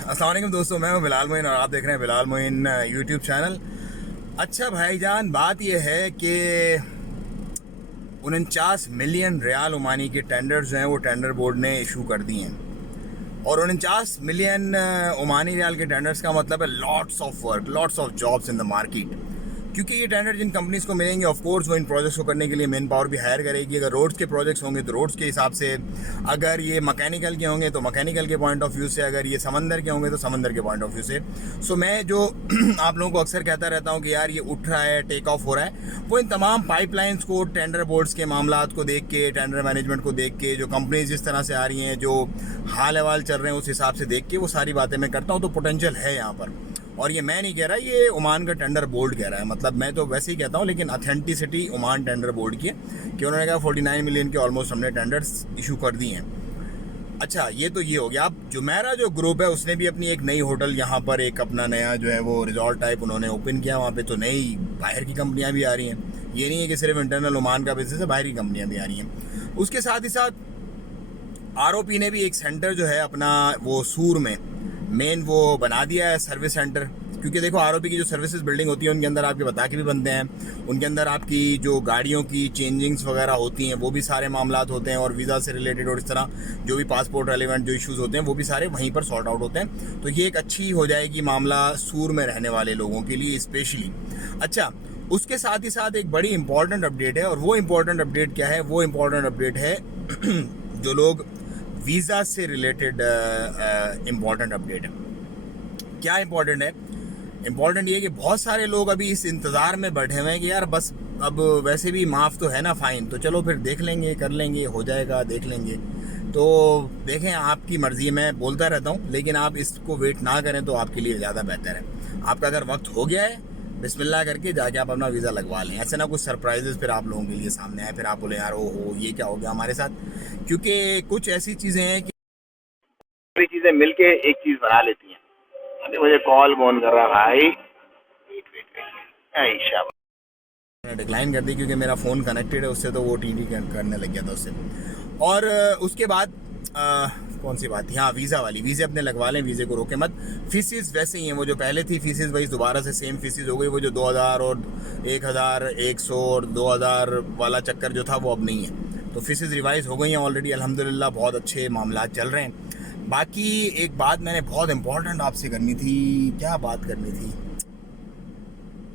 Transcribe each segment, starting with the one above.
अस्सलाम वालेकुम दोस्तों, मैं हूं बिलाल मोइन और आप देख रहे हैं बिलाल मोइन यूट्यूब चैनल। अच्छा भाईजान, बात यह है कि 49 मिलियन रियाल ओमानी के टेंडर्स जो हैं वो टेंडर बोर्ड ने इशू कर दिए हैं। और 49 मिलियन ओमानी रियाल के टेंडर्स का मतलब है lots of work, lots of jobs in the market. क्योंकि ये टेंडर जिन कंपनीज को मिलेंगे, ऑफ कोर्स वो इन प्रोजेक्ट्स को करने के लिए मैन पावर भी हायर करेगी। अगर रोड्स के प्रोजेक्ट्स होंगे तो रोड्स के हिसाब से, अगर ये मैकेनिकल के होंगे तो मैकेनिकल के पॉइंट ऑफ व्यू से, अगर ये समंदर के होंगे तो समंदर के पॉइंट ऑफ व्यू से। सो मैं जो आप लोगों को अक्सर कहता रहता हूँ कि यार ये उठ रहा है, टेक ऑफ हो रहा है, वो इन तमाम पाइपलाइंस को, टेंडर बोर्ड्स के मामलात को देख के, टेंडर मैनेजमेंट को देख के, जो कंपनीज जिस तरह से आ रही हैं, जो हाल अहवाल चल रहे हैं उस हिसाब से देख के वो सारी बातें मैं करता हूँ। तो पोटेंशियल है यहाँ पर, और ये मैं नहीं कह रहा, ये ओमान का टेंडर बोर्ड कह रहा है। मतलब मैं तो वैसे ही कहता हूँ, लेकिन अथेंटिसिटी ओमान टेंडर बोर्ड की है कि उन्होंने कहा 49 मिलियन के ऑलमोस्ट हमने टेंडर्स इशू कर दिए हैं। अच्छा, ये तो ये हो गया। अब जुमेरा जो ग्रुप है उसने भी अपनी एक नई होटल यहाँ पर, एक अपना नया जो है वो रिजॉर्ट टाइप उन्होंने ओपन किया वहाँ पे। तो नई बाहर की कंपनियाँ भी आ रही हैं, ये नहीं है कि सिर्फ इंटरनल ओमान का बिजनेस है, बाहर की कंपनियाँ भी आ रही हैं। उसके साथ ही साथ आरओपी ने भी एक सेंटर जो है अपना वो सूर में मेन वो बना दिया है, सर्विस सेंटर। क्योंकि देखो, आरओपी की जो सर्विसेज बिल्डिंग होती है उनके अंदर आपके बता के भी बनते हैं, उनके अंदर आपकी जो गाड़ियों की चेंजिंग्स वगैरह होती हैं वो भी सारे मामलात होते हैं, और वीज़ा से रिलेटेड और इस तरह जो भी पासपोर्ट रेलिवेंट जो इश्यूज़ होते हैं वो भी सारे वहीं पर सॉर्ट आउट होते हैं। तो ये एक अच्छी हो जाएगी मामला सूर में रहने वाले लोगों के लिए स्पेशली। अच्छा, उसके साथ ही साथ एक बड़ी इंपॉर्टेंट अपडेट है, और वो इंपॉर्टेंट अपडेट क्या है? वो इंपॉर्टेंट अपडेट है जो लोग वीज़ा से रिलेटेड इम्पॉर्टेंट अपडेट है। क्या इम्पॉर्टेंट है? इम्पॉर्टेंट ये है कि बहुत सारे लोग अभी इस इंतज़ार में बैठे हुए हैं कि यार बस अब वैसे भी माफ़ तो है ना फ़ाइन, तो चलो फिर देख लेंगे, कर लेंगे, हो जाएगा, देख लेंगे। तो देखें, आपकी मर्ज़ी, मैं बोलता रहता हूँ, लेकिन आप इसको वेट ना करें तो आपके लिए ज़्यादा बेहतर है। आपका अगर वक्त हो गया है, बिस्मिल्लाह करके जाके आप अपना वीज़ा लगवा लें। ऐसे ना कुछ सरप्राइजेस फिर आप लोगों के लिए सामने आए, फिर आप बोले यार ओहो ये क्या हो गया हमारे साथ। क्योंकि कुछ ऐसी चीज़ें हैं कि सारी चीज़ें मिलके एक चीज़ बना लेती हैं। अरे मुझे कॉल कौन कर रहा है भाई? वेट वेट वेट, आयशा मैंने डिक्लाइन कर दी क्योंकि मेरा फ़ोन कनेक्टेड है उससे, तो वो टी करने लग गया था उससे। और उसके बाद कौन सी बात थी? हाँ, वीज़ा वाली। वीज़े अपने लगवा लें, वीज़े को रोके मत। फीसिस वैसे ही हैं, वो जो पहले थी फीसिस वही दोबारा से सेम फीसिस हो गई। वो जो 2000 और 1100 और 2000 वाला चक्कर जो था वो अब नहीं है। तो फीसिस रिवाइज हो गई हैं ऑलरेडी, अल्हम्दुलिल्लाह बहुत अच्छे मामला चल रहे हैं। बाकी एक बात मैंने बहुत इंपॉर्टेंट आपसे करनी थी। क्या बात करनी थी?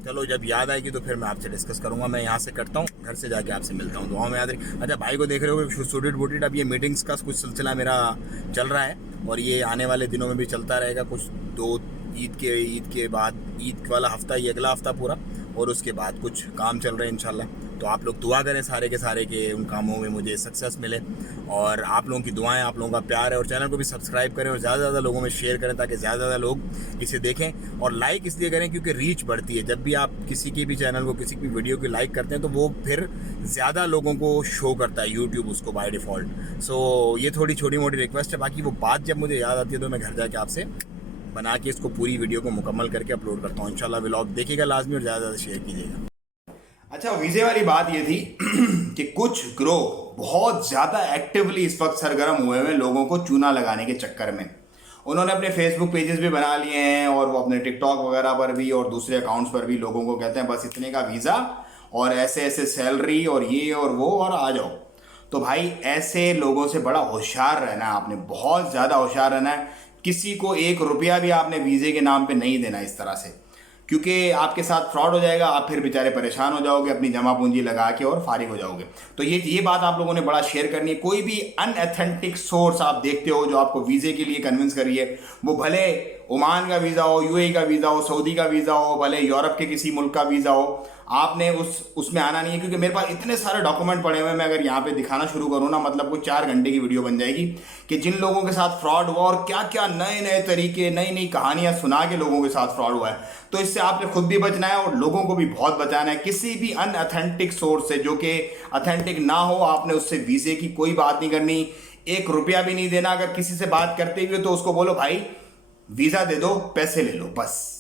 चलो जब याद आएगी तो फिर मैं आपसे डिस्कस करूंगा। मैं यहाँ से करता हूँ, घर से जाके आपसे मिलता हूँ। दुआ में याद रखें। अच्छा, भाई को देख रहे हो शूटेड वूटेड, अब ये मीटिंग्स का कुछ सिलसिला मेरा चल रहा है, और ये आने वाले दिनों में भी चलता रहेगा। कुछ दो ईद के बाद, ईद वाला हफ्ता, ये अगला हफ्ता पूरा, और उसके बाद कुछ काम चल रहे हैं इंशाल्लाह। तो आप लोग दुआ करें सारे के सारे के उन कामों में मुझे सक्सेस मिले, और आप लोगों की दुआएं, आप लोगों का प्यार है। और चैनल को भी सब्सक्राइब करें और ज़्यादा से ज़्यादा लोगों में शेयर करें ताकि ज़्यादा से ज़्यादा लोग इसे देखें। और लाइक इसलिए करें क्योंकि रीच बढ़ती है। जब भी आप किसी के भी चैनल को, किसी की वीडियो को लाइक करते हैं तो वो फिर ज़्यादा लोगों को शो करता है यूट्यूब उसको बाय डिफ़ॉल्ट। सो ये थोड़ी छोटी मोटी रिक्वेस्ट है। बाकी वो बात जब मुझे याद आती है तो मैं घर जाके आपसे बना के इसको पूरी वीडियो को मुकम्मल करके अपलोड करता हूँ इंशाल्लाह। व्लॉग देखिएगा लाजमी और ज़्यादा से ज़्यादा शेयर कीजिएगा। अच्छा, वीज़े वाली बात ये थी कि कुछ ग्रोह बहुत ज़्यादा एक्टिवली इस वक्त सरगर्म हुए हैं लोगों को चूना लगाने के चक्कर में। उन्होंने अपने फेसबुक पेजेस भी बना लिए हैं, और वो अपने टिकटॉक वगैरह पर भी और दूसरे अकाउंट्स पर भी लोगों को कहते हैं बस इतने का वीज़ा और ऐसे ऐसे सैलरी और ये और वो और आ जाओ। तो भाई ऐसे लोगों से बड़ा होशियार रहना है आपने, बहुत ज़्यादा होशियार रहना है। किसी को 1 रुपया भी आपने वीज़े के नाम पे नहीं देना इस तरह से, क्योंकि आपके साथ फ्रॉड हो जाएगा। आप फिर बेचारे परेशान हो जाओगे, अपनी जमा पूंजी लगा के, और फारिग हो जाओगे। तो ये बात आप लोगों ने बड़ा शेयर करनी है। कोई भी अनऑथेंटिक सोर्स आप देखते हो जो आपको वीज़े के लिए कन्विंस करिए, वो भले ओमान का वीज़ा हो, यूएई का वीज़ा हो, सऊदी का वीज़ा हो, भले यूरोप के किसी मुल्क का वीज़ा हो, आपने उसमें आना नहीं है। क्योंकि मेरे पास इतने सारे डॉक्यूमेंट पड़े हुए हैं, मैं अगर यहाँ पे दिखाना शुरू करूँ ना, मतलब कोई 4 घंटे की वीडियो बन जाएगी कि जिन लोगों के साथ फ्रॉड हुआ और क्या क्या नए नए तरीके, नई नई कहानियां सुना के लोगों के साथ फ्रॉड हुआ है। तो इससे आपने खुद भी बचना है और लोगों को भी बहुत बचाना है। किसी भी अनऑथेंटिक सोर्स से, जो कि अथेंटिक ना हो, आपने उससे वीज़े की कोई बात नहीं करनी, 1 रुपया भी नहीं देना। अगर किसी से बात करते हुए तो उसको बोलो भाई वीज़ा दे दो, पैसे ले लो, बस।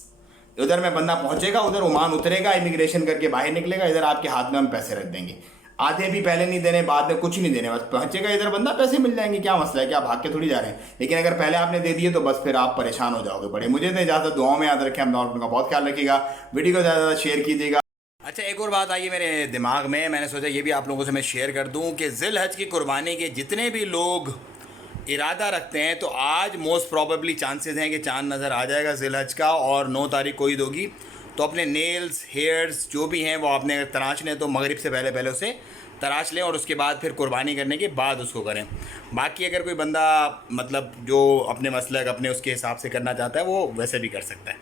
उधर में बंदा पहुंचेगा, उधर ओमान उतरेगा, इमिग्रेशन करके बाहर निकलेगा, इधर आपके हाथ में हम पैसे रख देंगे। आधे भी पहले नहीं देने, बाद में कुछ नहीं देने, बस पहुंचेगा इधर बंदा, पैसे मिल जाएंगे, क्या मसला है, क्या भाग के थोड़ी जा रहे हैं। लेकिन अगर पहले आपने दे दिए तो बस फिर आप परेशान हो जाओगे बड़े। मुझे तो इजाज़त, दुआओं में याद रखें, अपना और अपना बहुत ख्याल रखिएगा, वीडियो को ज़्यादा से ज़्यादा शेयर कीजिएगा। अच्छा, एक और बात आई है मेरे दिमाग में, मैंने सोचा ये भी आप लोगों से मैं शेयर कर दूं कि ज़िल हज की कुर्बानी के जितने भी लोग इरादा रखते हैं, तो आज मोस्ट प्रॉबेबली चांसेस हैं कि चांद नज़र आ जाएगा ज़िल हज का, और 9 तारीख को ईद होगी। तो अपने नेल्स, हेयर्स जो भी हैं वो आपने अगर तराशने तो मगरिब से पहले पहले उसे तराश लें, और उसके बाद फिर कुर्बानी करने के बाद उसको करें। बाकी अगर कोई बंदा मतलब जो अपने मसलक अपने उसके हिसाब से करना चाहता है वो वैसे भी कर सकता है।